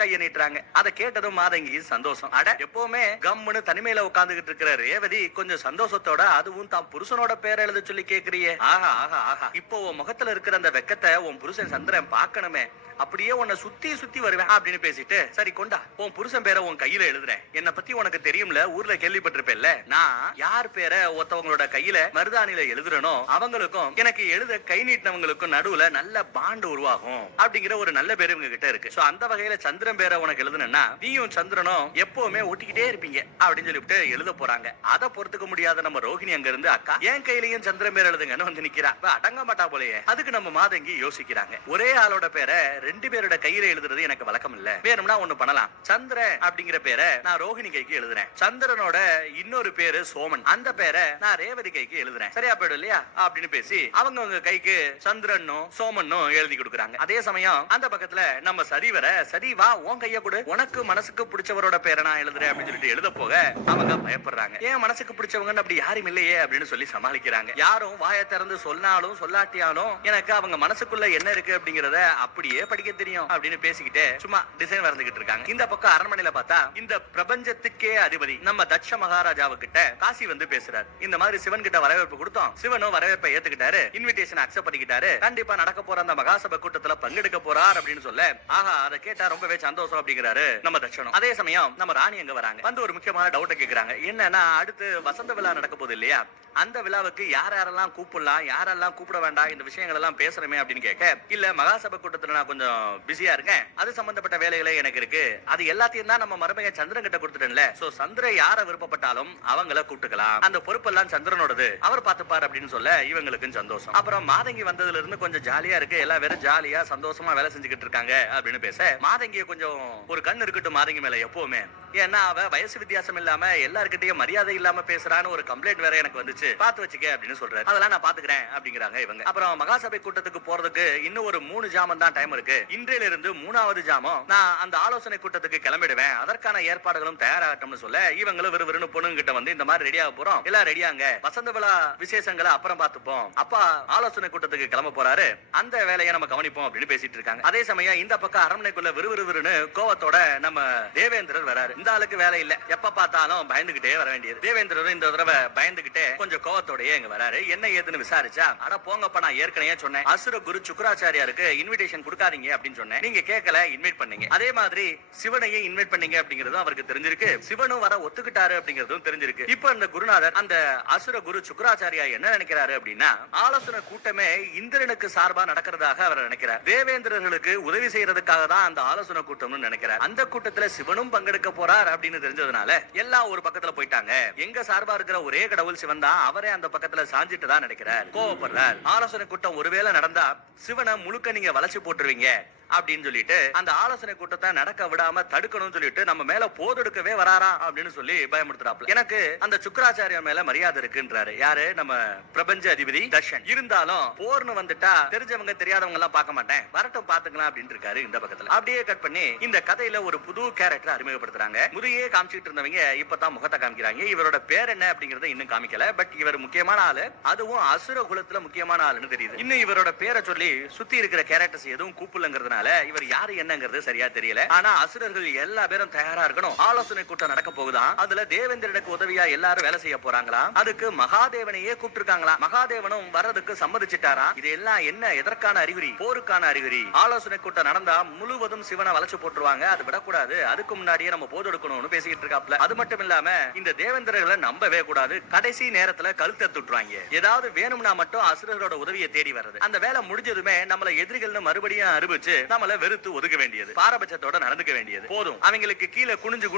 கையை நீட்டுறாங்க. அதை கேட்டதும் மாதங்கி சந்தோஷம். அட எப்பவுமே கம்முன்னு தனிமையில உட்கார்ந்துகிட்டு இருக்கிற ரேவதி கொஞ்சம் சந்தோஷத்தோட அதுவும் தான் புருஷனோட பேரை எழுத சொல்லி கேக்குறியே. ஆஹா ஆஹா ஆஹா. இப்போ உன் முகத்துல இருக்கிற அந்த வெக்கத்தை உன் புருஷன் சந்திரன் பார்க்கணுமே, அப்படியே உன்னை சுத்தி சுத்தி வருவேன் அப்படின்னு பேசிட்டு சரி கொண்டா உன் புருஷன் பேரை உன் கையில எழுதுறேன். என்ன பத்தி உனக்கு தெரியும்ல, ஊர்ல கேள்விப்பட்டிருப்பேன்ல, நான் யார் பேரை ஒருத்தவங்களோட கையில மருதாணியில எழுதுறனோ அவங்களுக்கும் எனக்கு எழுத கை நீட்டினவங்களுக்கும் நடுவுல நல்ல பாண்டு உருவாகும் அப்படிங்கிற ஒரு நல்ல பேரு இவங்க கிட்ட இருக்கு. சோ அந்த வகையில சந்திரன் பேரை உனக்கு எழுதுனா நீயும் சந்திரனும் எப்பவுமே ஒட்டிக்கிட்டே இருப்பீங்க அப்படின்னு சொல்லிட்டு எழுத போறாங்க. அதை பொறுத்துக்க முடியாத நம்ம ரோஹிணி அங்க இருந்து அக்கா என் கையிலயும் சந்திரன் பேர் எழுதுங்கன்னு வந்து நிக்கிறா. அடங்க மாட்டா போலயே. அதுக்கு நம்ம மாதங்கி யோசிக்கிறாங்க, ஒரே ஆளோட பேரை ரெண்டு பேரோட கையில எழுதுறது எனக்கு வழக்கம் இல்ல, வேணும்னா ஒண்ணு பண்ணலாம். சந்திரன் அப்படிங்கிற பேரை நான் ரோஹிணி கைக்கு எழுதுறேன், சந்திரனோட இன்னொரு பேரு சோமன், அந்த பேரை நான் ரேவதி கைக்கு எழுதுறேன், சரியா போயிடும் இல்லையா அப்படின்னு பேசி அவங்க கைக்கு சந்திரனும் சோமனும் எழுதி கொடுக்குறாங்க. அதே சமயம் அந்த பக்கத்துல நம்ம சரி வா உன் கைய கொடு, உனக்கு மனசுக்கு பிடிச்சவரோட பேரை நான் எழுதுறேன் அப்படின்னு சொல்லிட்டு எழுத போக அவங்க பயப்படுறாங்க. ஏன் மனசுக்கு பிடிச்சவங்க அப்படி யாரும் இல்லையே அப்படின்னு சொல்லி சமாளிக்கிறாங்க. யாரும் வாயை திறந்து சொன்னாலும் சொல்லாட்டியாலும் எனக்கு அவங்க மனசுக்குள்ள என்ன இருக்கு அப்படிங்கறத அப்படியே படிக்க தெரியும் அப்படின்னு பேசிக்கிட்டே சும்மா டிசைன் வரைஞ்சுக்கிட்டு இருக்காங்க. இந்த பக்கம் அரண்மனையில பார்த்தா இந்த பிரபஞ்சத்துக்கே அதிபதி நம்ம தட்ச மகாராஜாவு கிட்ட காசி வந்து பேசுறாரு. இந்த மாதிரி சிவன் கிட்ட வரவேற்பு கொடுத்தோம், சிவனும் வரவேற்பை ஏத்துக்கிட்டாரு, இன்விடேஷன் அக்செப்ட் பண்ணிக்கிட்டாரு, கண்டிப்பா நடக்க போற அந்த மகாசபை கூட்டத்துல பங்கெடுக்க போறார் அப்படின்னு சொல்ல ஆஹா அதை கேட்டா ரொம்பவே சந்தோஷம் அப்படிங்கிறாரு நம்ம தட்சணம். அதே சமயம் நம்ம ராணி அங்க வராங்க. வந்து ஒரு முக்கியமான டவுட் கேக்குறாங்க. என்னன்னா அடுத்து வசந்த விழா நடக்க போகுது இல்லையா, அந்த விழாவுக்கு யாரெல்லாம் கூப்பிடலாம் யாரெல்லாம் கூப்பிட வேண்டாம் இந்த விஷயங்கள் எல்லாம் பேசுறமே அப்படின்னு கேட்க, இல்ல மகாசபை கூட்டத்துல நான் கொஞ்சம் பிஸியா இருக்கேன், அது சம்பந்தப்பட்ட வேலைகளே எனக்கு இருக்கு, அது எல்லாத்தையும் தான் நம்ம மருமகன் சந்திரன் கிட்ட கொடுத்துட்டேன்ல, சோ சந்திரன் யார விருப்பப்பட்டாலும் அவங்கள கூப்பிட்டுக்கலாம், அந்த பொறுப்பெல்லாம் சந்திரனோடது, அவர் பார்த்துப்பார் அப்படின்னு சொல்ல இவங்களுக்கும் சந்தோஷம். அப்புறம் மாதங்கி வந்ததுல இருந்து கொஞ்சம் ஜாலியா இருக்கு, எல்லா பேரும் ஜாலியா சந்தோஷமா வேலை செஞ்சுக்கிட்டு இருக்காங்க அப்படின்னு பேச மாதங்கிய கொஞ்சம் ஒரு கண் இருக்கட்டும் மாதங்கி மேல எப்பவுமே, ஏன்னா அவ வயசு வித்தியாசம் இல்லாம எல்லார்கிட்டயும் மரியாதை இல்லாம பேசுறான்னு ஒரு கம்ப்ளைண்ட் வேற எனக்கு வந்துச்சு, பாத்து வச்சுக்க அப்படின்னு சொல்றாரு. அதெல்லாம் நான் பாத்துக்கிறேன் அப்படிங்கிறாங்க இவங்க. அப்புறம் மகாசபை கூட்டத்துக்கு போறதுக்கு இன்னும் ஒரு 3 ஜாமம் தான் டைம் இருக்கு. இன்றையில இருந்து 3வது ஜாமம் நான் அந்த ஆலோசனை கூட்டத்துக்கு கிளம்பிடுவேன், அதற்கான ஏற்பாடுகளும் தயாராகட்டும்னு சொல்ல இவங்களும் விறுவிறுன்னு பொண்ணுங்க கிட்ட வந்து இந்த மாதிரி ரெடியாக போறோம், எல்லாம் ரெடியாங்க, வசந்த விழா விசேஷங்களை அப்புறம் பார்த்துப்போம், அப்பா ஆலோசனை கூட்டத்துக்கு கிளம்ப போறாரு, அந்த வேலையை நம்ம கவனிப்போம் அப்படின்னு பேசிட்டு இருக்காங்க. அதே சமயம் இந்த பக்கம் அரண்மனைக்குள்ள விறுவிறுன்னு கோவத்தோட நம்ம தேவேந்திரர் வராரு. இந்த ஆளுக்கு வேலை இல்ல, எப்ப பார்த்தாலும் பயந்துகிட்டே வர வேண்டியது. தேவேந்திரர் இந்த தடவை பயந்துகிட்டே கொஞ்சம் கோவத்தோடயே இங்க வராரு. என்ன ஏதுன்னு விசாரிச்சா, அட போங்கப்பா நான் ஏற்கனவே சொன்னேன் அசுர குரு சுக்கராச்சாரியாருக்கு இன்விடேஷன் கொடுக்காதீங்க அப்படின்னு சொன்னேன், நீங்க கேட்கல இன்வைட் பண்ணீங்க, அதே மாதிரி சிவனையும் இன்வைட் பண்ணீங்க அப்படிங்கறதும் அவருக்கு தெரிஞ்சிருக்கு, சிவனும் வர ஒத்துக்கிட்டாரு அப்படிங்கறதும் தெரிஞ்சிருக்கு. இப்ப அந்த குருநாதர் அந்த அசுர குரு சுக்கராச்சாரியா என்ன நினைக்கிறாரு அப்படின்னா, ஆலோசனை கூட்டமே இந்திரனுக்கு சார்பா நடக்கிறதாக அவர் நினைக்கிறார், தேவேந்திரர்களுக்கு உதவி செய்யறதுக்காக தான் அந்த ஆலோசனை கூட்டம்னு நினைக்கிறார். அந்த கூட்டத்துல சிவனும் பங்கெடுக்க போறார் அப்படின்னு தெரிஞ்சதுனால எல்லாம் ஒரு பக்கத்துல போயிட்டாங்க. எங்க சார்பா இருக்கிற ஒரே கடவுள் சிவன் தான், அவரே அந்த பக்கத்துல சாஞ்சிட்டு தான் நினைக்கிறார், கோவப்படுறார். ஆலோசனை கூட்டம் ஒருவேளை நடந்தா சிவனை முழுக்க நீங்க வளைச்சு போட்டுருவீங்க அப்படின்னு சொல்லிட்டு அந்த ஆலோசனை கூட்டத்தை நடக்க விடாம தடுக்கணும்னு சொல்லிட்டு நம்ம மேல போதெடுக்கவே வராரா அப்படின்னு சொல்லி பயமுறுத்துறாப்ல. எனக்கு அந்த சுக்கராச்சாரியா மேல மரியாதை இருக்குன்றாரு. யாரு? நம்ம பிரபஞ்ச அதிபதி தர்ஷன். இருந்தாலும் போர்னு வந்துட்டா தெரிஞ்சவங்க தெரியாதவங்க எல்லாம் பார்க்க மாட்டேன், வரட்டும் பாத்துக்கலாம் அப்படின்னு இருக்காரு இந்த பக்கத்துல. அப்படியே கட் பண்ணி இந்த கதையில ஒரு புது கேரக்டர் அறிமுகப்படுத்துறாங்க. முதையே காமிச்சிட்டு இருந்தவங்க இப்பதான் முகத்தை காமிக்கிறாங்க. இவரோட பேர் என்ன அப்படிங்கறத இன்னும் காமிக்கல, பட் இவர் முக்கியமான ஆளு, அதுவும் அசுர குலத்துல முக்கியமான ஆளுன்னு தெரியுது. இன்னும் இவரோட பேரை சொல்லி சுத்தி இருக்கிற கேரக்டர்ஸ் எதுவும் கூப்பிடலங்கிறதுனால இவர் யாரு என்னங்கிறது சரியா தெரியல. ஆனா அசுரர்கள் எல்லா பேரும் தயாரா இருக்கணும், ஆலோசனை கூட்டம் நடக்க போகுதான், அதுல தேவேந்திரனுக்கு உதவியா எல்லாரும் வேலை செய்ய போறாங்களா, அதுக்கு மகாதேவனையே கூப்பிட்டுருக்காங்களா, மகாதேவனும் வர்றதுக்கு சம்மதிச்சிட்டாரா, இது எல்லாம் என்ன எதற்கான அறிகுறி? போருக்கான அறிகுறி. ஆலோசனை கூட்டம் நடந்தா முழுவதும் சிவனை வளைச்சு போட்டுருவாங்க, அது விடக்கூடாது, அதுக்கு முன்னாடியே நம்ம போது எடுக்கணும்னு பேசிட்டு இருக்காப்ல. அது மட்டும் இல்லாம இந்த தேவேந்திரர்களை நம்பவே கூடாது, கடைசி நேரத்துல கழுத்தை துட்டுறாங்க, ஏதாவது வேணும்னா மட்டும் அசுரர்களோட உதவியை தேடி வர்றது, அந்த வேலை முடிஞ்சதுமே நம்மள எதிரிகள்னு மறுபடியும் அறிவிச்சு நம்மள வெறுத்து ஒதுக்க வேண்டியது, பாரபட்சத்தோட நடந்துக்க வேண்டியது. போதும், அவங்களுக்கு கீழே குனிஞ்சு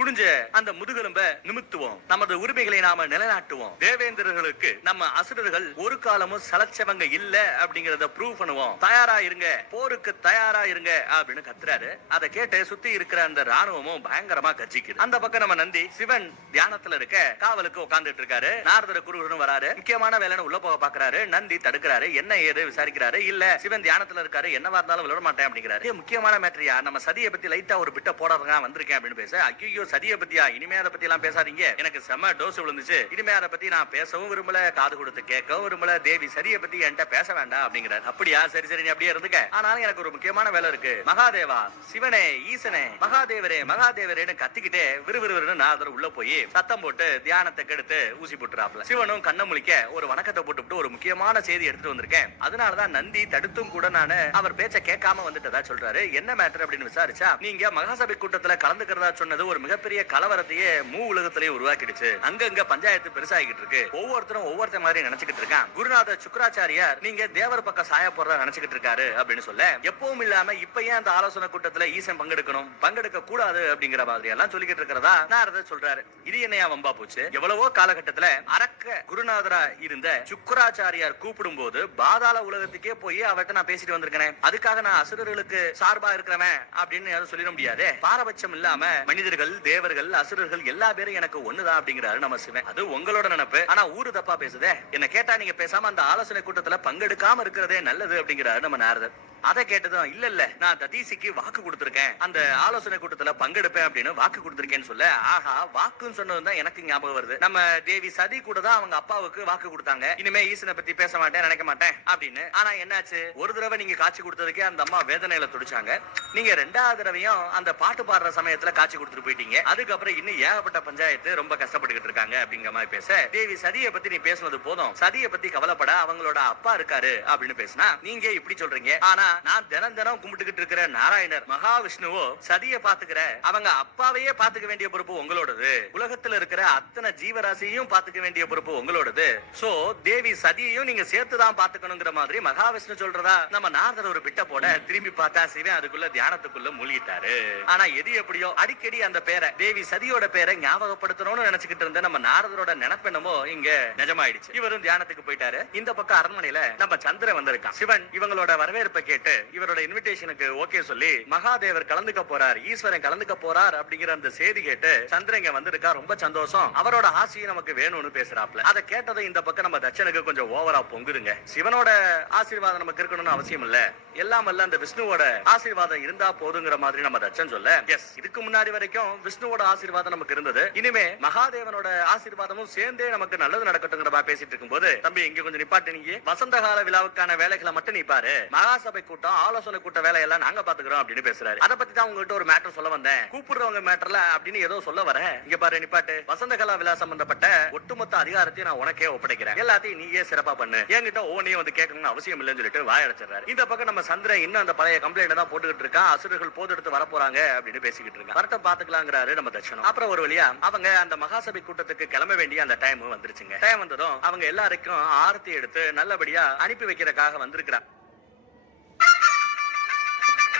குனிஞ்சு அந்த முதுகெலும்ப நிமித்துவோம். நமது உரிமைகளை நாம நிலைநாட்டுவோம். தேவேந்திரர்களுக்கு நம்ம அசுரர்கள் ஒரு காலமும் சலச்சவங்க இல்ல அப்படிங்கறத ப்ரூவ் பண்ணுவோம். தயாரா இருங்க, போருக்கு தயாரா இருங்க அப்படின்னு கத்துறாரு. அதை கேட்டு சுத்தி இருக்கிற அந்த ராணுவமும் பயங்கரமா கர்ஜிக்குது. அந்த பக்கம் நம்ம நந்தி சிவன் தியானத்துல இருக்க காவலுக்கு உட்கார்ந்துட்டு இருக்காரு. நாரதர குருவரும் வராரு. முக்கியமான வேலைன்னு உள்ள போக பாக்குறாரு. நந்தி தடுக்கிறாரு. என்ன ஏது விசாரிக்கிறாரு. இல்ல சிவன் தியானத்துல இருக்காரு, என்னவா இருந்தாலும் விட மாட்டேன் அப்படிங்கிறாரு. முக்கியமான மேட்டரியா, நம்ம சதியை பத்தி லைட்டா ஒரு பிட்ட போடுறதுங்க வந்திருக்கேன் அப்படின்னு பேச, ஐயோ சதியை பத்தியா, இனிமே அதை பத்தி எல்லாம் பேசாதீங்க, எனக்கு செம்ம டோஸ் விழுந்துச்சு, இனிமே அதை பத்தி நான் பேசவும் விரும்பல, காது கொடுத்து கேட்கவும் விரும்பல, தேவி சதியை பத்தி என்கிட்ட பேச வேண்டாம் அப்படிங்கிறாரு. அப்படியா, சரி சரி நீ அப்படியே இருந்துக்க, ஆனாலும் எனக்கு ஒரு முக்கியமான வேலை இருக்கு. மகாதேவா, சிவனே, ஈசனே, மகாதேவரே மகாதேவரேன்னு கத்திக்கிட்டே விறுவிறுன்னு நாரதர் உள்ள போய் சத்தம் போட்டு தியானத்தை கெடுத்து ஊசி போட்டுறாப்ல. சிவனும் கண்ண முழிக்க ஒரு வணக்கத்தை போட்டுவிட்டு ஒரு முக்கியமான செய்தி எடுத்துட்டு வந்திருக்கேன், அதனாலதான் நந்தி தடுத்தும் கூட நான் அவர் பேச்ச கேட்காம வந்துட்டதா சொல்றாரு. என்ன மேட்டர் அப்படின்னு விசாரிச்சா, நீங்க மகாசபை கூட்டத்துல கலந்துக்கிறதா சொன்னது ஒரு மிகப்பெரிய கலவரத்தையே உலகத்திலேயே உருவாக்கிடுச்சு. அங்கங்க பஞ்சாயத்து பெருசாகிட்டு இருக்கு. ஒவ்வொருத்தரும் ஒவ்வொருத்த மாதிரி நினைச்சுக்கிட்டு இருக்கான். குருநாத சுக்கராச்சாரியார் நீங்க தேவர் பக்கம் சாய போறதா நினைச்சுக்கிட்டு இருக்காரு அப்படின்னு சொல்ல, எப்பவும் இல்லாம இப்ப ஏன் அந்த ஆலோசனை கூட்டத்துல ஈசன் பங்கெடுக்க கூடாது அப்படிங்கிற மாதிரி எல்லாம் சொல்லிக்கிட்டு இருக்கிறதா நாரதர் சொல்றாரு. இது என்னையா வம்பா போச்சு? எவ்வளவோ காலகட்டத்துல அரக்க குருநாதரா இருந்த சுக்கராச்சாரியார் கூப்பிடும் போது பாதாள உலகத்துக்கே போய் அவர்கிட்ட நான் பேசிட்டு வந்திருக்கேன். அதுக்காக நான் அசுரர்களுக்கு சார்பா இருக்கிறவன் அப்படின்னு யாரும் சொல்லிட முடியாது. பாரபட்சம் இல்லாம மனிதர்கள், தேவர்கள், அசுரர்கள் எல்லா பேரும் எனக்கு ஒண்ணுதான் அப்படிங்கிறாரு நம்ம சிவன். அது உங்களோட நினைப்பு, ஆனா ஊரு தப்பா பேசுதே. என்ன கேட்டா நீங்க பேசாம அந்த ஆலோசனை கூட்டத்துல பங்கெடுக்காம இருக்கிறதே நல்லது அப்படிங்கிறாரு நம்ம நாரதர். அதை கேட்டதும் இல்ல நான் ததீசிக்கு வாக்கு கொடுத்திருக்கேன், அந்த ஆலோசனை கூட்டத்துல பங்கெடுப்பேன் அப்படின்னு வாக்கு கொடுத்திருக்கேன்னு சொல்ல, ஆஹா வாக்குன்னு சொன்னதுதான் எனக்கு ஞாபகம் வருது. நம்ம தேவி சதி கூட தான் அவங்க அப்பாவுக்கு வாக்கு கொடுத்தாங்க, இனிமே ஈசனை பத்தி பேச மாட்டேன், நினைக்க மாட்டேன் அப்படின்னு. ஆனா என்னாச்சு, ஒரு தடவை நீங்க காட்சி கொடுத்ததுக்கே அந்த அம்மா வேதனையில துடிச்சாங்க. நீங்க ரெண்டாவது தடவையும் அந்த பாட்டு பாடுற சமயத்துல காட்சி கொடுத்துட்டு போயிட்டீங்க. அதுக்கப்புறம் இன்னும் ஏகப்பட்ட பஞ்சாயத்து ரொம்ப கஷ்டப்பட்டுக்கிட்டு இருக்காங்க அப்படிங்கிற மாதிரி பேச, தேவி சதியை பத்தி நீ பேசுனது போதும், சதியை பத்தி கவலைப்பட அவங்களோட அப்பா இருக்காரு அப்படின்னு பேசினா, நீங்க இப்படி சொல்றீங்க. ஆனா நான் தினம் கும்பிட்டுக்கிட்டு இருக்கிற நாராயணர் மகாவிஷ்ணுவோ சதியை பாத்துக்கிற அவங்க அப்பாவையே பாத்துக்க வேண்டிய பொறுப்பு உங்களோடது. உலகத்துல இருக்கிற அத்தனை ஜீவராசியையும் பாத்துக்க வேண்டிய பொறுப்பு உங்களோடது. சோ தேவி சதியையும் நீங்க சேர்த்துதான் பாத்துக்கணுங்கிற மாதிரி மகாவிஷ்ணு சொல்றதா நம்ம நாரதர் ஒரு பிட்ட போட, திரும்பி பார்த்தா சிவன் அதுக்குள்ள தியானத்துக்குள்ள மூழ்கிட்டாரு. ஆனா எது எப்படியோ அடிக்கடி அந்த பேரை, தேவி சதியோட பேரை ஞாபகப்படுத்தணும்னு நினைச்சுக்கிட்டு இருந்த நம்ம நாரதரோட நினைப்பென்னமோ இங்க நிஜமாயிடுச்சு. இவரும் தியானத்துக்கு போயிட்டாரு. இந்த பக்கம் அரண்மனையில நம்ம சந்திரன் வந்திருக்கான். சிவன் இவங்களோட வரவேற்பை கேட்டு இவரோட இன்விடேஷனுக்கு ஓகே சொல்லி மகாதேவர் கலந்துக்க போறார், ஈஸ்வரன் கலந்துக்க போறார் அப்படிங்கிற அந்த செய்தி கேட்டு சந்திரங்க வந்திருக்கா. ரொம்ப சந்தோஷம், அவரோட ஆசையும் நமக்கு வேணும்னு பேசுறாப்ல. அதை கேட்டதும் இந்த பக்கம் நம்ம தட்சனுக்கு கொஞ்சம் ஓவரா பொங்குதுங்க. சிவனோட ஆசீர்வாதம் நமக்கு இருக்கணும்னு அவசியம் இல்ல, எல்லாம் அல்ல அந்த விஷ்ணுவோட ஆசீர்வாதம் இருந்தா போதுங்கிற மாதிரி நம்ம தட்சன் சொல்ல, எஸ் இதுக்கு முன்னாடி வரைக்கும் விஷ்ணுவோட ஆசீர்வாதம் நமக்கு இருந்தது, இனிமே மகாதேவனோட ஆசீர்வாதமும் சேர்ந்தே நமக்கு நல்லது நடக்கட்டுங்கிற மாதிரி பேசிட்டு இருக்கும்போது, தம்பி இங்க கொஞ்சம் நிப்பாட்டு, நீங்க வசந்த கால விழாவுக்கான வேலைகளை மட்டும் நீ பாரு, மகாசபை கூட்டம் ஆலோசனை கூட்ட வேலையெல்லாம் நாங்க பாத்துக்கிறோம் அப்படின்னு பேசுறாரு. அதை பத்தி தான் உங்ககிட்ட ஒரு மேட்டர் சொல்ல வந்தேன், கூப்பிடுறவங்க மேட்டர்ல அப்படின்னு ஏதோ சொல்ல வர. இங்க பாரு நிப்பாட்டு, வசந்த கலா விழா சம்பந்தப்பட்ட ஒட்டுமொத்த அதிகாரத்தையும் நான் உனக்கே ஒப்படைக்கிறேன், எல்லாத்தையும் நீயே சிறப்பா பண்ணு, என்கிட்ட ஓனே வந்து கேட்கணும்னு அவசியம் இல்லைன்னு சொல்லிட்டு வாயடைச்சிடறாரு. இந்த பக்கம் நம்ம சந்திரன் இன்னும் அந்த பழைய கம்ப்ளைண்ட் தான் போட்டுக்கிட்டு இருக்கான், அசுரர்கள் போது எடுத்து வர போறாங்க அப்படின்னு பேசிக்கிட்டு இருக்கான். வரட்ட பாத்துக்கலாங்கிறாரு நம்ம தட்சணம். அப்புறம் ஒரு வழியா அவங்க அந்த மகாசபை கூட்டத்துக்கு கிளம்ப வேண்டிய அந்த டைம் வந்துருச்சுங்க. டைம் வந்ததும் அவங்க எல்லாருக்கும் ஆரத்தி எடுத்து நல்லபடியா அனுப்பி வைக்கிறதுக்காக வந்திருக்கிறார்.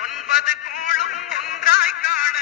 ஒன்பது கோளும் ஒன்றாய் காண